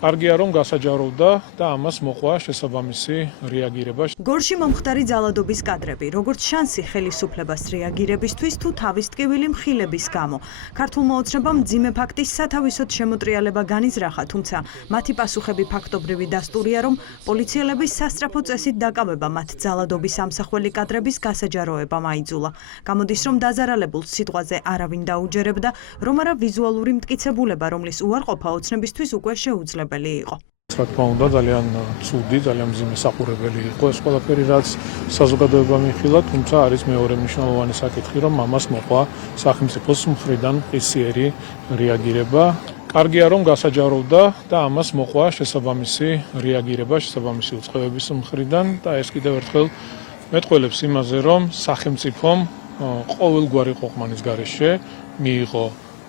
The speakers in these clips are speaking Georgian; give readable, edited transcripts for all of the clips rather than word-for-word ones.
კარგია რომ გასაჯაროვდა და ამას მოყვა შესაბამისი რეაგირება. გორში მომხდარი ძალადობის კადრები, როგორც შანსი ხელისუფლებას რეაგირებისთვის თუ თავის ტკივილი მხილების გამო. ქართულ მოოცნებამ მძიმე ფაქტის სათავისოდ შემოტრიალება განიზრახა, თუმცა მათი პასუხები ფაქტობრივი დასტურია, რომ პოლიციელების სასწრაფო წესით დაკავება მათ ძალადობის ამსახველი კადრების გასაჯაროებამ აიძულა. გამოდის, რომ დაზარალებულს სიტყვაზე არავინ დაუჯერებდა, რომ არა ვიზუალური მტკიცებულება, რომლის უარყოფა ოცნებისთვის უკვე შეუძლებელი იყო. რა თქმა უნდა, ძალიან ცუდი, ძალიან მძიმე საყურებელი იყო ეს ყველაფერი, რაც საზოგადოებამ იხილა, თუმცა არის მეორე მნიშვნელოვანი საკითხი, რომ ამას მოყვა სახელმწიფოს მხრიდან ყისიერი რეაგირება. კარგია რომ გასაჯაროვდა და ამას მოყვა შესაბამისი რეაგირება, შესაბამისი უწყებების მხრიდან და ეს კიდევ ერთხელ მეტყველებს იმაზე, რომ სახელმწიფომ ყოველგვარი ყოყმანის გარეშე მიიღო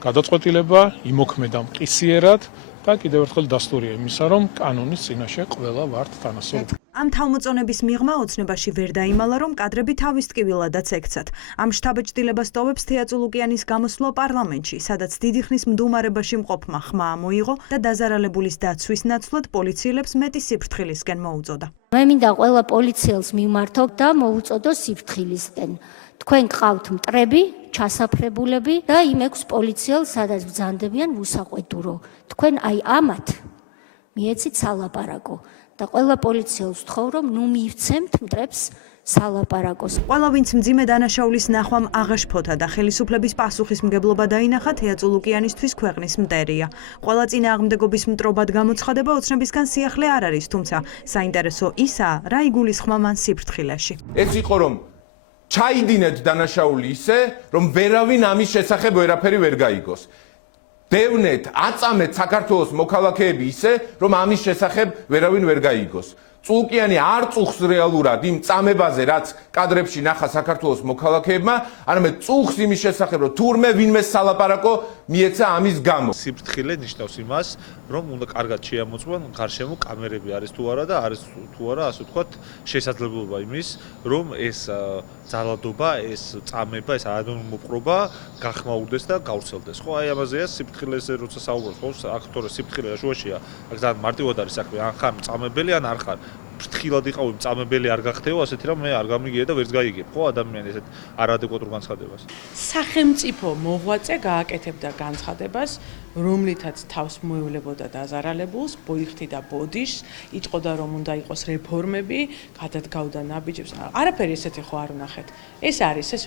გადაწყვეტილება, იმოქმედა მყისიერად და კიდევ ერთხელ დასტურია იმისა, რომ კანონის წინაშე ყველა ვართ თანასწორი. ამ თავმოწონების მიღმა ოცნებაში ვერ დაიმალა, რომ კადრები თავის ტკივილადაც ექცათ. ამ შთაბეჭდილებას ტოვებს თეა წულუკიანის გამოსვლა პარლამენტში, სადაც დიდი ხნის მდუმარებაში მყოფმა ხმა მოიღო და დაზარალებულის დაცვის ნაცვლად პოლიციელებს მეტი სიფრთხილისკენ მოუწოდა. მე მინდა ყველა პოლიციელს მიმართო და მოუწოდო სიფრთხილისკენ. თქვენ გყავთ მტრები, ჩასაფრებულები და იმ 6 პოლიციელს, სადაც ბრძანდებიან უსაყვედურო. თქვენ აი ამათ მიეცით სალაპარაკო და ყველა პოლიციელს ვთხოვ, რომ ნუ მივცემთ მტრებს სალაპარაკოს. ყველა ვინც მძიმე დანაშაულის ნახვამ აღაშფოთა და ხელისუფლების პასუხისმგებლობა დაინახა, თეა წულუკიანისთვის ქვეყნის მტერია. ყველა წინააღმდეგობის მტრობად გამოცხადება ოცნებისგან სიახლე არ არის, თუმცა საინტერესო ისაა, რა იგულისხმა მან სიფრთხილეში. ეს იყო რომ ჩაიდინეთ დანაშაული ისე, რომ ვერავინ ამის შესახებ ვერაფერი ვერ გაიგოს. დევნეთ, აწამეთ საქართველოს მოქალაქეები ისე, რომ ამის შესახებ ვერავინ ვერ გაიგოს. წულკიანი არ წუხს რეალურად იმ წამებაზე, რაც კადრებში ნახა საქართველოს მოქალაქეებმა, არამედ წუხს იმის შესახებ, რომ თურმე ვინმე სალაპარაკო მიეცა ამის გამო. სიფრთხილე ნიშნავს იმას, რომ უნდა კარგად შეამოწმონ გარშემო კამერები არის თუ არა და არის თუ არა, ასე ვთქვათ, შესაძლებლობა იმის, რომ ეს ძალადობა, ეს წამება, ეს არადანმოპყრობა გახმაურდეს და გავრცელდეს. ხო, აი ამაზეა სიფრთხილეზე როცა საუბრობთ, ხო, აქ თორე სიფრთხილე შუაშია, აქ ძალიან მარტივად არის საქმე, ან ხარ წამებელი, ან არ ხარ. ფრთხილად იყავი წამებელი არ გახდეო, ასეთი რომ მე არ გამიგია და ვერც გაიგებ, ხო, ადამიანი ესეთ არადეკვატურ განცხადებას. სახელმწიფო მოღვაწე გააკეთებდა განცხადებას, რომლითაც თავს მოევლებოდა დაზარალებულს, ბოიხთი და ბოდიშს, იტყოდა რომ უნდა იყოს რეფორმები, გადადგავდა ნაბიჯებს. არაფერი ესეთი ხო არ ვნახეთ. ეს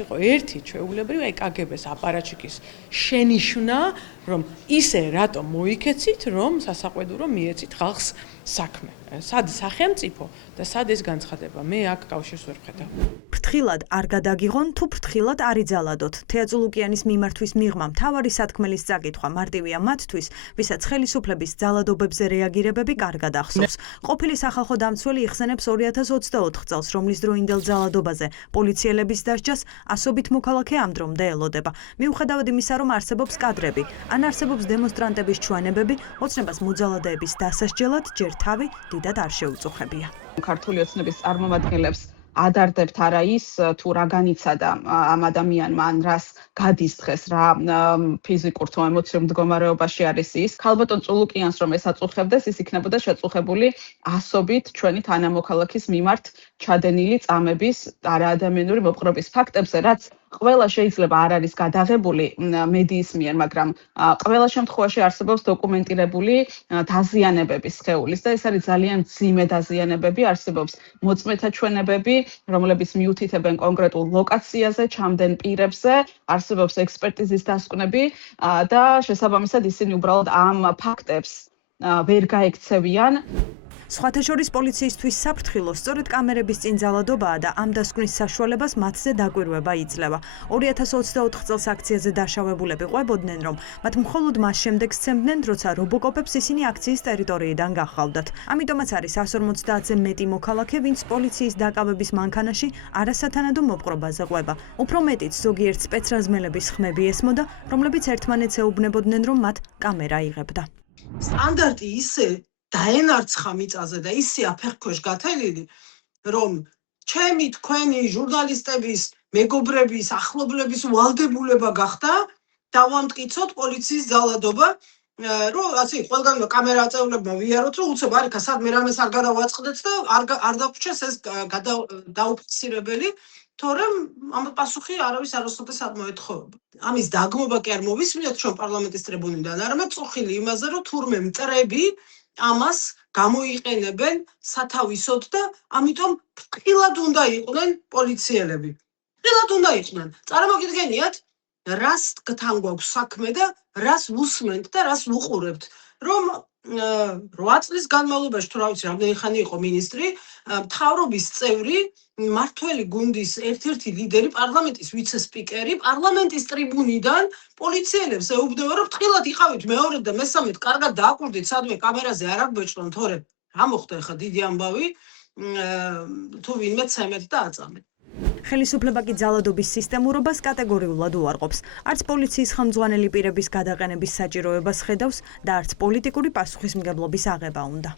იყო ერთი ჩვეულებრივი, აი კგბ-ს აპარატჩიკის შენიშვნა, რომ ისე რატომ მოიქეცით, რომ სასაყვედურო მიეცით ხალხს საქმე. სად სახელმწიფო და სად ეს განცხადება? მე აქ კავშირს ვერ ვხედავ. ფრთხილად არ გადაგიღონ თუ ფრთხილად არ იძალადოთ. თეა წულუკიანის მიმართვის მიღმა მთავარი სათქმელის წაკითხვა მარტივია მათთვის, ვისაც ხელისუფლების ძალადობებზე რეაგირებები კარგად ახსოვს. ყოფილი სახალხო დამცველი იხსენებს 2024 წელს, რომლის დროინდელ ძალადობაზე პოლიციელების დასჯას ასობით მოქალაქე ამ დრომდე ელოდება. მიუხედავად იმისა, რომ არსებობს კადრები, ან არსებობს დემონსტრანტების ჩვენებები, ოცნებას მოძალადეების დასასჯელად ჯერ თავი დიდად არ შეუწუხებია. ქართული ოცნების წარმომადგენლებს ადარდებთ არა ის თუ რა განიცადა ამ ადამიანმა ან რას გადის დღეს რა ფიზიკურ თუ ემოციურ მდგომარეობაში არის ის. ქალბატონ წულუკიანს რომ ეს აწუხებდეს, ის იქნებოდა შეწუხებული ასობით ჩვენი თანამოქალაქის მიმართ ჩადენილი წამების არაადამიანური მოპყრობის ფაქტებზე, რაც ყველა შეიძლება არ არის გადაღებული მედიის მიერ, მაგრამ ყველა შემთხვევაში არსებობს დოკუმენტირებული დაზიანებების სხეულის და ეს არის ძალიან მძიმე დაზიანებები, არსებობს მოწმეთა ჩვენებები, რომლებიც მიუთითებენ კონკრეტულ ლოკაციაზე, ჩამდენ პირებზე, არსებობს ექსპერტიზის დასკვნები და შესაბამისად ისინი უბრალოდ ამ ფაქტებს ვერ გაექცევიან. სხვათა შორის პოლიციისთვის საფრთხილო სწორედ კამერების წინ ძალადობაა და ამ დასკვნის საშუალებას მათზე დაკვირვება იძლევა. 2024 წელს აქციაზე დაშავებულები ყვებოდნენ, რომ მათ მხოლოდ მას შემდეგ სცემდნენ, როცა რობოკოპებს ისინი აქციის ტერიტორიიდან გახავდათ. ამიტომაც არის 150-ზე მეტი მოქალაქე, ვინც პოლიციის დაკავების მანქანაში არასათანადო მოპყრობაზე ყვება. უფრო მეტიც ზოგიერთ სპეცრაზმელების ხმები ესმოდა, რომლებიც ერთმანეთს ეუბნებოდნენ, რომ მათ კამერა იღებდა. სტანდარტი ისე დაენარცხა მიწაზე და ისე აფეხქვეშ გათელილი, რომ ჩემი თქვენი ჟურნალისტების, მეგობრების, ახლობლების ვალდებულება გახდა დავამტკიცოთ პოლიციის ძალადობა რომ ასე ყველგან კამერა აწეულებმა ვიაროთ, რომ უცებ არიქა სადმე რამეს არ გადავაწყდეთ და არ დაგვრჩეს ეს დაუფიქსირებელი, თორემ ამ პასუხი არავის არასოდეს არ მოეთხოვება. ამის დაგმობა კი არ მოვისმინეთ ჩვენ პარლამენტის ტრიბუნიდან, არამედ წუხილი იმაზე, რომ თურმე მტრები ამას გამოიყენებენ სათავისოდ და ამიტომ ფრთხილად უნდა იყვნენ პოლიციელები. ფრთხილად უნდა იყვნენ. წარმოგიდგენიათ, რას თან გვაქვს საქმე და რას ვუსმენთ და რას ვუყურებთ, რომ 8 წლის განმავლობაში თუ რა ვიცი რამდენი ხანი იყო მინისტრი, მთავრობის წევრი, მართველი გუნდის ერთ-ერთი ლიდერი, პარლამენტის ვიცე-სპიკერი, პარლამენტის ტრიბუნიდან პოლიციელებს ეუბნება, რომ ფრთხილად იყავით მეორე და მესამედ, კარგად დააკვირდით, სადმე კამერაზე არ აგვეჭრონ, თორემ რა მოხდა ახლა დიდი ამბავი, თუ ვინმე ცემეთ და აწამეთ. ხელისუფლება კი ძალადობის სისტემურობას კატეგორიულად უარყოფს. არც პოლიციის ხელმძღვანელი პირების გადაყენების საჭიროებას ხედავს და არც პოლიტიკური პასუხისმგებლობის აღება უნდა.